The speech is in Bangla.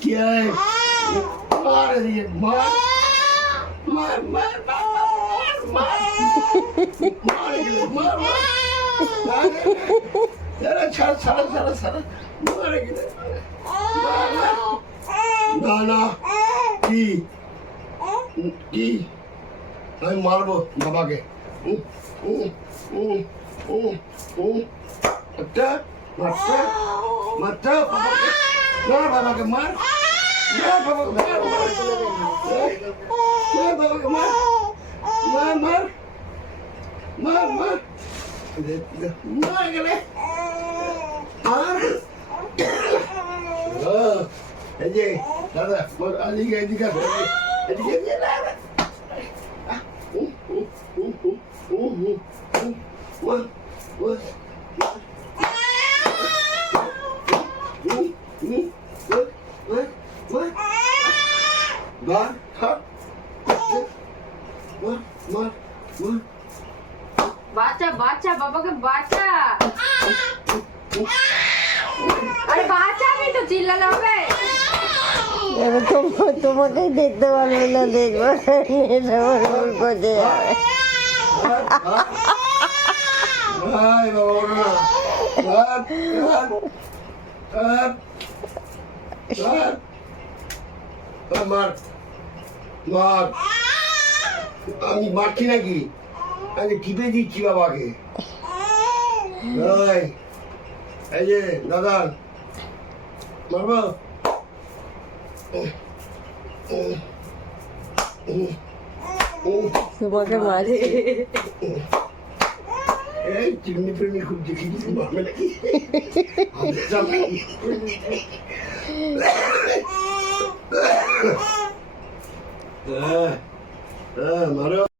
কি মার দিয়ে মার মার মার মার মার মার ছাড়া ছাড়া ছাড়া ছাড়া মারে গেলে না না কি কি আমি মারবো বাবাকে একটা মারটা মারটা বাবাকে মার বাবাকে মার মার বাবাকে মার মার বাবাকে মার মার মার মার মার মার গেলে আর এই যে দাদা এদিকে এদিকে এদিকে বাচ্চা বাচ্চা বাবাকে বাচ্চা আরে বাচ্চাবি তো চিল্লালে হবে এবার তোমাকেই দেখতে পারবে না, দেখবো করতে যাবে। আমি মারছি নাকি? আমি টিপে দিচ্ছি বাবাকে। এই যে দাদা মারবো তোমাকে মারে এই চিমনি ফিরনি খুব দেখি মারবে নাকি? মারো